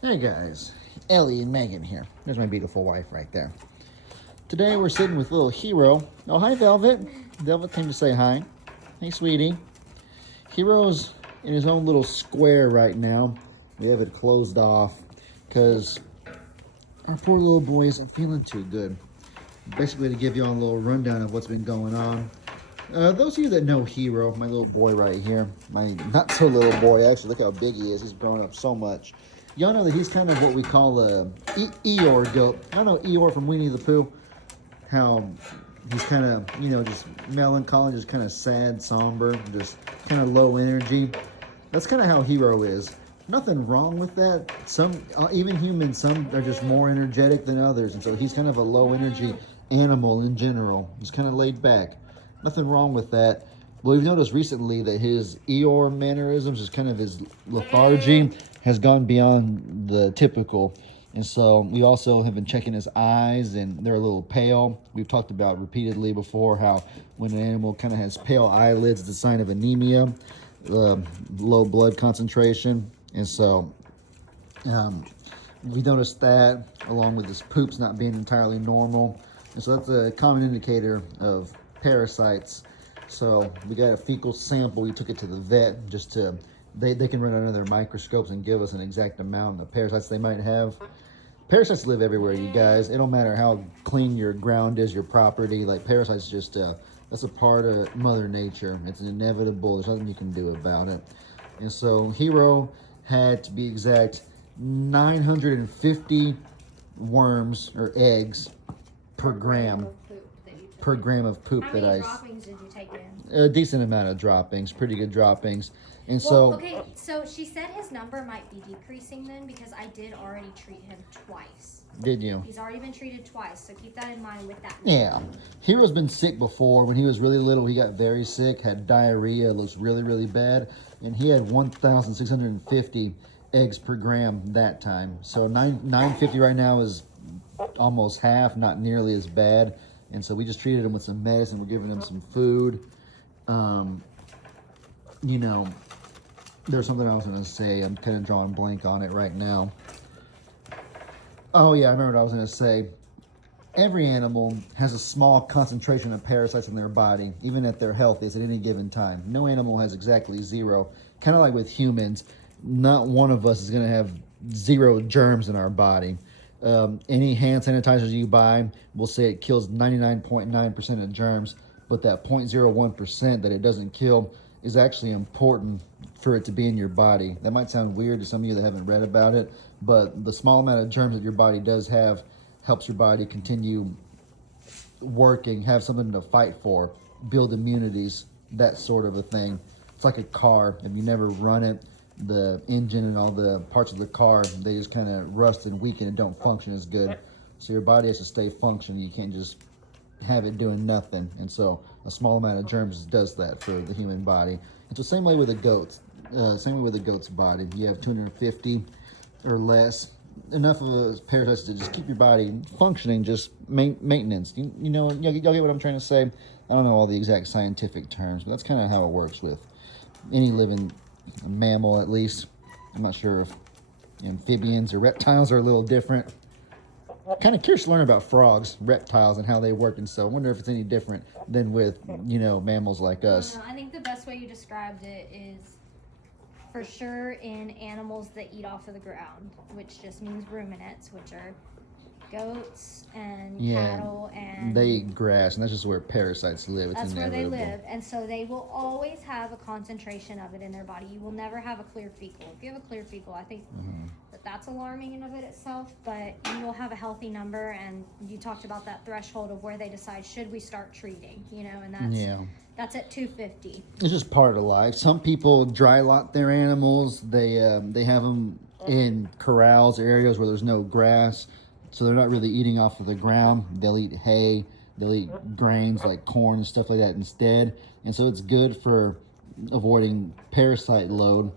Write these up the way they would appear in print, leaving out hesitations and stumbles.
Hey guys, Ellie and Megan here. There's my beautiful wife right there. Today we're sitting with little Hero. Oh, hi Velvet. Velvet came to say hi. Hey sweetie. Hero's in his own little square right now. We have it closed off because our poor little boy isn't feeling too good. Basically to give you all a little rundown of what's been going on. Those of you that know Hero, my little boy right here, my not so little boy, actually, look how big he is. He's grown up so much. Y'all know that he's kind of what we call a Eeyore goat. I know Eeyore from Winnie the Pooh, how he's kind of, just melancholy, just kind of sad, somber, just kind of low energy. That's kind of how Hero is. Nothing wrong with that. Some, even humans, some are just more energetic than others. And so he's kind of a low energy animal in general. He's kind of laid back. Nothing wrong with that. Well, we've noticed recently that his Eeyore mannerisms, is kind of his lethargy, has gone beyond the typical. And so we also have been checking his eyes, and they're a little pale. We've talked about repeatedly before how when an animal kind of has pale eyelids, it's a sign of anemia, low blood concentration. And so we noticed that, along with his poops not being entirely normal. And so that's a common indicator of parasites. So we got a fecal sample. We took it to the vet just to, they can run under their microscopes and give us an exact amount of parasites they might have. Parasites live everywhere, you guys. It don't matter how clean your ground is, your property. Like, parasites just, that's a part of Mother Nature. It's inevitable. There's nothing you can do about it. And so Hero had, to be exact, 950 worms or eggs per gram. Per gram of poop How that many droppings did you take in? A decent amount of droppings, pretty good droppings. And well, okay, so she said his number might be decreasing then, because I did already treat him twice. Did you? He's already been treated twice, so keep that in mind with that. Yeah. Hero's been sick before. When he was really little, he got very sick, had diarrhea, looks really, really bad. And he had 1,650 eggs per gram that time. So 950 right now is almost half, not nearly as bad. And so we just treated him with some medicine. We're giving him some food. There's something I was going to say. I'm kind of drawing blank on it right now. Oh, yeah, I remember what I was going to say. Every animal has a small concentration of parasites in their body, even at their healthiest at any given time. No animal has exactly zero. Kind of like with humans, not one of us is going to have zero germs in our body. Any hand sanitizers you buy will say it kills 99.9% of germs, but that 0.01% that it doesn't kill is actually important for it to be in your body. That might sound weird to some of you that haven't read about it, but the small amount of germs that your body does have helps your body continue working, have something to fight for, build immunities, that sort of a thing. It's like a car. If you never run it, the engine and all the parts of the car, they just kind of rust and weaken and don't function as good. So your body has to stay functioning. You can't just have it doing nothing. And so a small amount of germs does that for the human body. It's the same way with the goats. Same way with the goat's body. You have 250 or less, enough of a parasites to just keep your body functioning, just maintenance. Y'all get what I'm trying to say? I don't know all the exact scientific terms, but that's kind of how it works with any living mammal, at least. I'm not sure if amphibians or reptiles are a little different. Kind of curious to learn about frogs, reptiles, and how they work, and so I wonder if it's any different than with, mammals like us. I think the best way you described it is for sure in animals that eat off of the ground, which just means ruminants, which are goats and cattle, and they eat grass, and that's just where parasites live. That's where they live, and so they will always have a concentration of it in their body. You will never have a clear fecal. If you have a clear fecal, I think that's alarming in of it itself, but you will have a healthy number. And you talked about that threshold of where they decide, should we start treating, and that's at 250. It's just part of life. Some people dry lot their animals. They have them in corrals or areas where there's no grass, so they're not really eating off of the ground. They'll eat hay, they'll eat grains like corn and stuff like that instead. And so it's good for avoiding parasite load,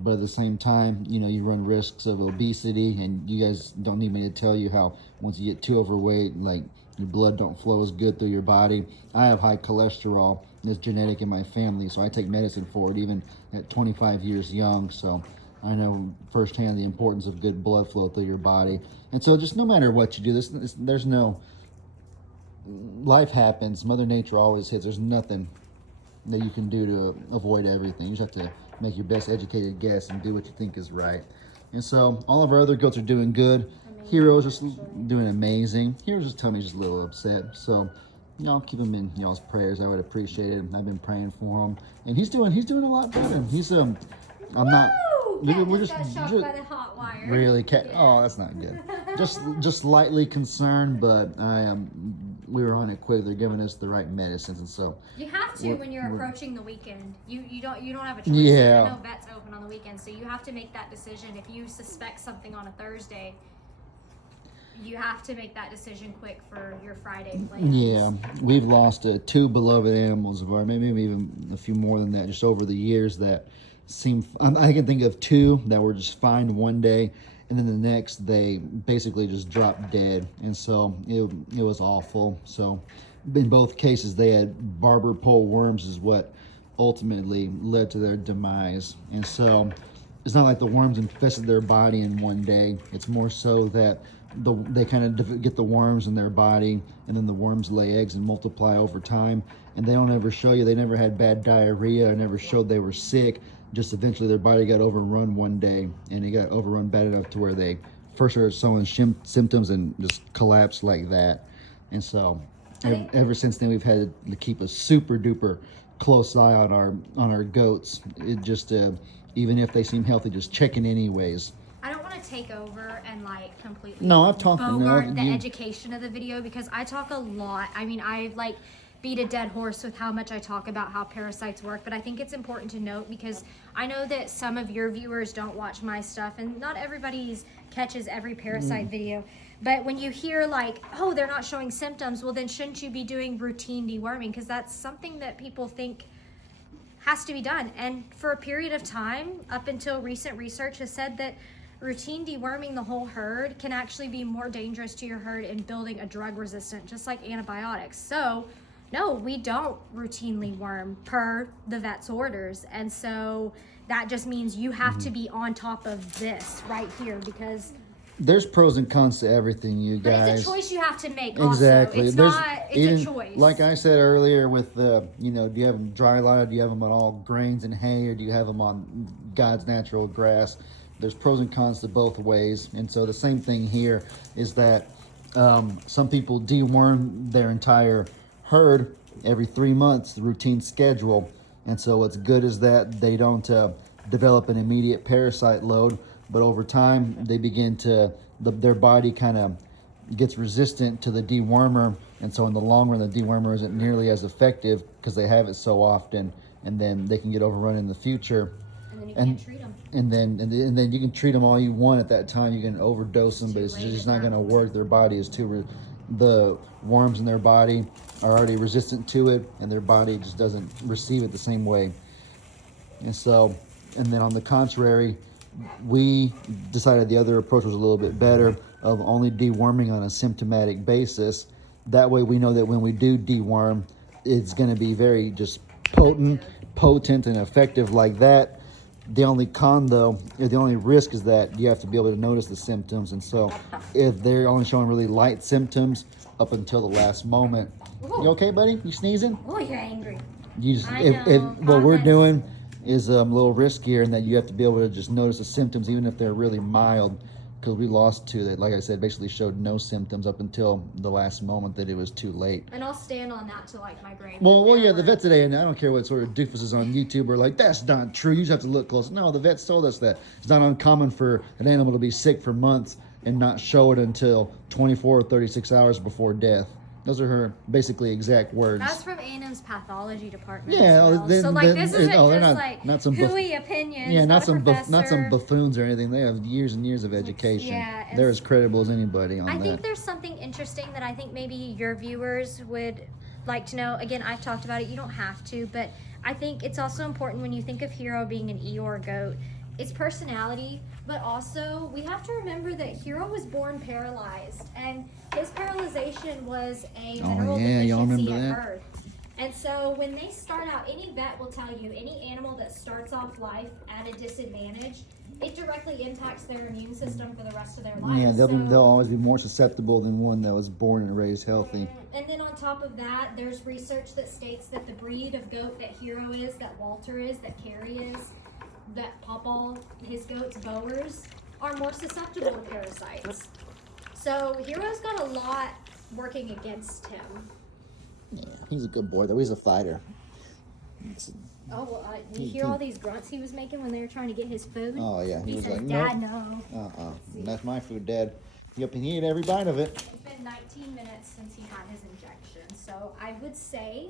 but at the same time, you run risks of obesity. And you guys don't need me to tell you how once you get too overweight, like, your blood don't flow as good through your body. I have high cholesterol. It's genetic in my family, so I take medicine for it even at 25 years young. So I know firsthand the importance of good blood flow through your body. And so just no matter what you do, there's no, life happens. Mother Nature always hits. There's nothing that you can do to avoid everything. You just have to make your best educated guess and do what you think is right. And so all of our other goats are doing good. Hero's just doing amazing. Hero's just telling me he's just a little upset. So y'all keep him in y'all's prayers. I would appreciate it. I've been praying for him, and he's doing a lot better. He's I'm not. We're just got shocked by the hot wire. Really, cat? Yeah. Oh, that's not good. just slightly concerned, but I am. We were on it quick. They're giving us the right medicines, and so you have to when you're approaching the weekend. You don't have a choice. Yeah. There are no vets open on the weekend, so you have to make that decision. If you suspect something on a Thursday, you have to make that decision quick for your Friday plans. Yeah, we've lost 2 beloved animals of ours, maybe even a few more than that, just over the years that seem. I can think of 2 that were just fine one day, and then the next they basically just dropped dead, and so it was awful. So in both cases, they had barber pole worms, is what ultimately led to their demise, and so. It's not like the worms infested their body in one day. It's more so that they kind of get the worms in their body, and then the worms lay eggs and multiply over time. And they don't ever show you. They never had bad diarrhea, or never showed they were sick. Just eventually their body got overrun one day, and it got overrun bad enough to where they first started showing symptoms and just collapsed like that. And so ever since then, we've had to keep a super duper close eye on our goats. It just even if they seem healthy, just checking anyways. I don't want to take over and like completely I've talked bogart the education of the video, because I talk a lot. I mean, I like beat a dead horse with how much I talk about how parasites work, but I think it's important to note, because I know that some of your viewers don't watch my stuff, and not everybody catches every parasite video. But when you hear like, oh, they're not showing symptoms, well then shouldn't you be doing routine deworming? Because that's something that people think has to be done. And for a period of time, up until recent research has said that routine deworming the whole herd can actually be more dangerous to your herd in building a drug resistant, just like antibiotics. So no, we don't routinely worm per the vet's orders. And so that just means you have to be on top of this right here, because there's pros and cons to everything, you guys. But it's a choice you have to make. Exactly. Also. It's a choice. Like I said earlier, with do you have them dry lighted? Do you have them on all grains and hay, or do you have them on God's natural grass? There's pros and cons to both ways, and so the same thing here is that some people deworm their entire herd every 3 months, the routine schedule, and so what's good is that they don't develop an immediate parasite load. But over time, they begin to, their body kind of gets resistant to the dewormer. And so in the long run, the dewormer isn't nearly as effective because they have it so often. And then they can get overrun in the future. And then you can't treat them. And then you can treat them all you want at that time. You can overdose them, but it's just not going to work. Their body is the worms in their body are already resistant to it. And their body just doesn't receive it the same way. And so, and then on the contrary, we decided the other approach was a little bit better, of only deworming on a symptomatic basis. That way we know that when we do deworm, it's going to be very just potent and effective like that. The only con though, or the only risk, is that you have to be able to notice the symptoms. And so if they're only showing really light symptoms up until the last moment. Ooh. You okay, buddy? You sneezing? Oh, you're angry. You just, if what we're doing is a little riskier, in that you have to be able to just notice the symptoms, even if they're really mild, because we lost 2 that, like I said, basically showed no symptoms up until the last moment that it was too late. And I'll stand on that to like my grain. Well, yeah, the vet today, and I don't care what sort of doofuses on YouTube are like, that's not true, you just have to look close. No, the vets told us that it's not uncommon for an animal to be sick for months and not show it until 24 or 36 hours before death. Those are her basically exact words. That's from A&M's pathology department. Yeah, as well. So like this isn't just not some hooey opinions. Yeah, not some buffoons or anything. They have years and years of education. Yeah, they're as credible as anybody on that. I think there's something interesting that I think maybe your viewers would like to know. Again, I've talked about it. You don't have to, but I think it's also important when you think of Hero being an Eeyore goat. Its personality, but also we have to remember that Hero was born paralyzed, and his paralyzation was a mineral deficiency at birth. And so when they start out, any vet will tell you, any animal that starts off life at a disadvantage it directly impacts their immune system for the rest of their lives. Yeah, so, they'll always be more susceptible than one that was born and raised healthy. And then on top of that, there's research that states that the breed of goat that Hero is, that Walter is, that Carrie is, that Pawpaw, his goats, Boers, are more susceptible to parasites. So Hero's got a lot working against him. Yeah, he's a good boy though. He's a fighter. You hear all these grunts he was making when they were trying to get his food? Oh yeah, He was says, like, Dad, nope. no. That's my food, Dad. Yep, and he ate every bite of it. It's been 19 minutes since he had his injection, so I would say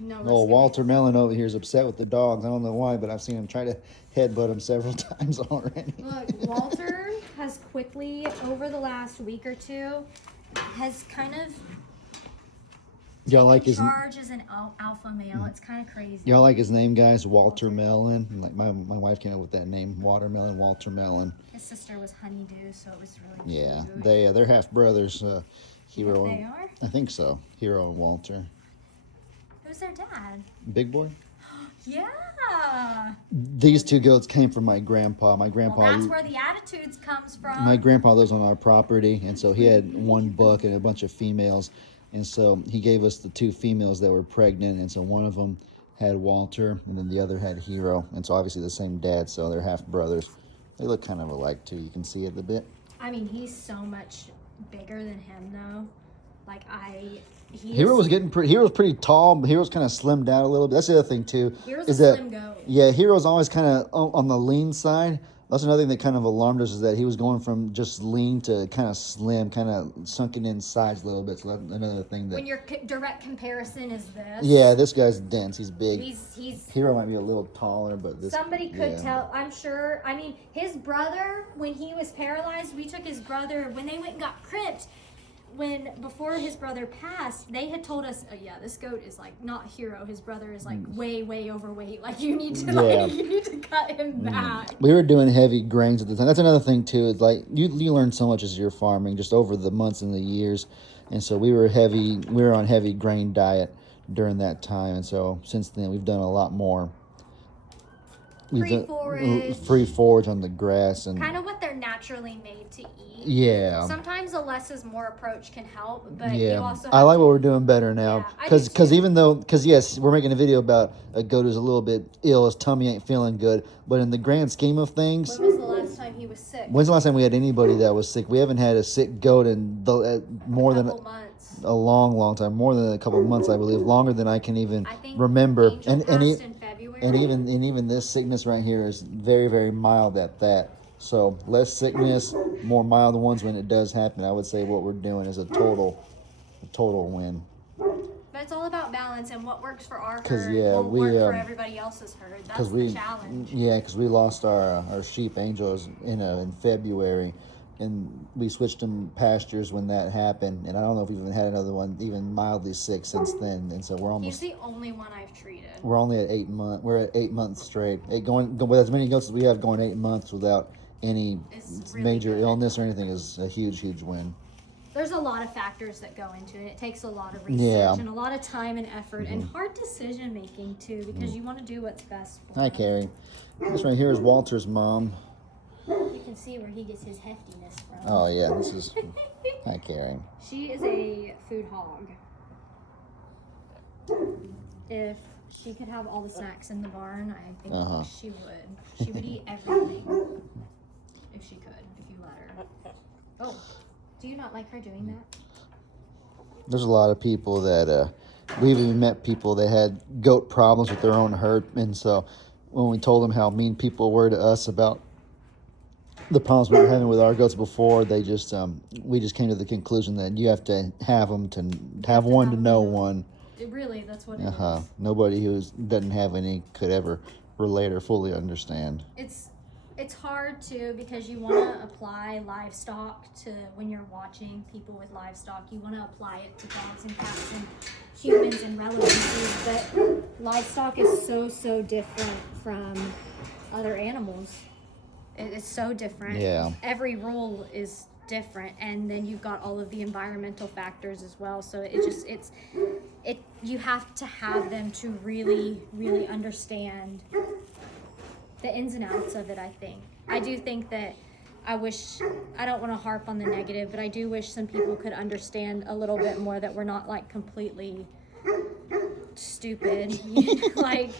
no. Oh, Walter Mellon over here is upset with the dogs. I don't know why, but I've seen him try to headbutt him several times already. Look, Walter has quickly, over the last week or two, has kind of Y'all like his charge as an alpha male. It's kind of crazy. Y'all like his name, guys? Walter Mellon. Like my wife came up with that name, Watermelon, Walter Mellon. His sister was Honeydew, so it was really Yeah, cute. they're half brothers. Hero. They are? I think so. Hero and Walter. Who's their dad? Big boy. Yeah. These two goats came from my grandpa. My grandpa. Well, that's where the attitudes comes from. My grandpa lives on our property, and so he had one buck and a bunch of females, and so he gave us the two females that were pregnant, and so one of them had Walter, and then the other had Hero, and so obviously the same dad, so they're half brothers. They look kind of alike too. You can see it a bit. I mean, he's so much bigger than him, though. Like Hero was getting pretty. Hero's pretty tall, but Hero's kind of slimmed out a little bit. That's the other thing too. Hero's is a that slim goat. yeah, Hero's always kind of on the lean side. That's another thing that kind of alarmed us, is that he was going from just lean to kind of slim, kind of sunken in size a little bit. So that's another thing that. When your direct comparison is this. Yeah, this guy's dense. He's big. He's. Hero might be a little taller, but this. Somebody could tell. I'm sure. I mean, his brother, when he was paralyzed, we took his brother when they went and got crimped. Before his brother passed, they had told us, oh, yeah, this goat is like not Hero. His brother is like way overweight. Like you need to cut him back. We were doing heavy grains at the time. That's another thing too. It's like you learn so much as you're farming, just over the months and the years. And so we were on heavy grain diet during that time. And so since then we've done a lot more. Free forage on the grass and kind of what they're naturally made to eat. Yeah. Sometimes a less is more approach can help, but yeah. you also I like what we're doing better now, because yes, we're making a video about a goat who's a little bit ill, his tummy ain't feeling good, but in the grand scheme of things, when was the last time he was sick? When's the last time we had anybody that was sick? We haven't had a sick goat in more than months. A long time, more than a couple of months, I believe, longer than I can even remember. And even this sickness right here is very, very mild at that. So less sickness, more mild ones when it does happen. I would say what we're doing is a total win. But it's all about balance, and what works for our herd won't work for everybody else's herd. That's the challenge. Yeah, because we lost our sheep Angels in February, and we switched them pastures when that happened. And I don't know if we've even had another one even mildly sick since then. And so we're almost. He's the only one I've treated. We're only at 8 months. We're at 8 months straight. Going with as many goats as we have, going 8 months without any major illness or anything is a huge win. There's a lot of factors that go into it. It takes a lot of research and a lot of time and effort and hard decision making too, because you want to do what's best for Hi, Carrie. This right here is Walter's mom. You can see where he gets his heftiness from. Oh yeah, this is. Hi, Carrie. She is a food hog. If she could have all the snacks in the barn, I think she would. She would eat everything if she could, if you let her. Oh, do you not like her doing that? There's a lot of people that we've even met people that had goat problems with their own herd, and so when we told them how mean people were to us about the problems we were having with our goats before, they just we just came to the conclusion that you have to have them to have one to know one. Really, that's what it is. Nobody who doesn't have any could ever relate or fully understand. It's hard too, because you want to apply livestock to, when you're watching people with livestock, you want to apply it to dogs and cats and humans and relatives, but livestock is so different from other animals. It's so different. Yeah. Every rule is different, and then you've got all of the environmental factors as well. So you have to have them to really understand the ins and outs of it, I think. I do think that I don't want to harp on the negative, but I do wish some people could understand a little bit more that we're not like completely stupid. Like,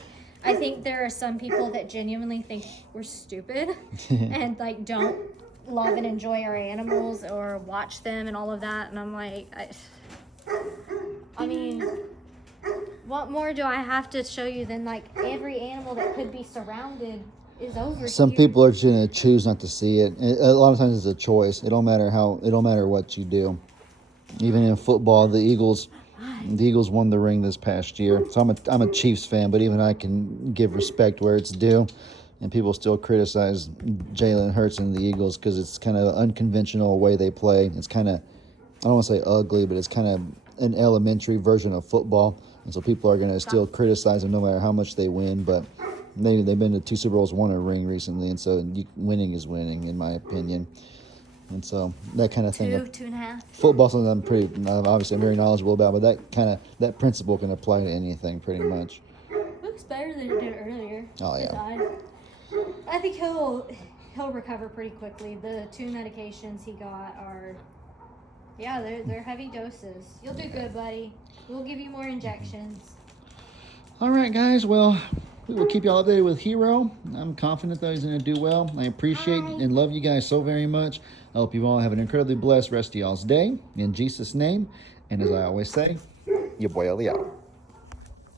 I think there are some people that genuinely think we're stupid and like don't love and enjoy our animals or watch them and all of that. And I'm like, I mean, what more do I have to show you than like every animal that could be surrounded is over Some here. people are just gonna choose not to see it. A lot of times it's a choice. It don't matter what you do. Even in football, the Eagles won the ring this past year. So I'm a Chiefs fan, but even I can give respect where it's due. And people still criticize Jalen Hurts and the Eagles because it's kind of unconventional way they play. It's kind of, I don't want to say ugly, but it's kind of an elementary version of football. And so people are going to still criticize them no matter how much they win. But they've been to 2 Super Bowls, won a ring recently. And so winning is winning, in my opinion. And so that kind of thing. 2.5. Football, something I'm pretty, obviously I'm very knowledgeable about, but that principle can apply to anything pretty much. Looks better than it did earlier. Oh, yeah. I think he'll recover pretty quickly. The 2 medications he got are, they're heavy doses. You'll do good, buddy. We'll give you more injections. All right, guys. Well, we will keep y'all updated with Hero. I'm confident that he's going to do well. I appreciate and love you guys so very much. I hope you all have an incredibly blessed rest of y'all's day. In Jesus' name. And as I always say, your boy Ellie out.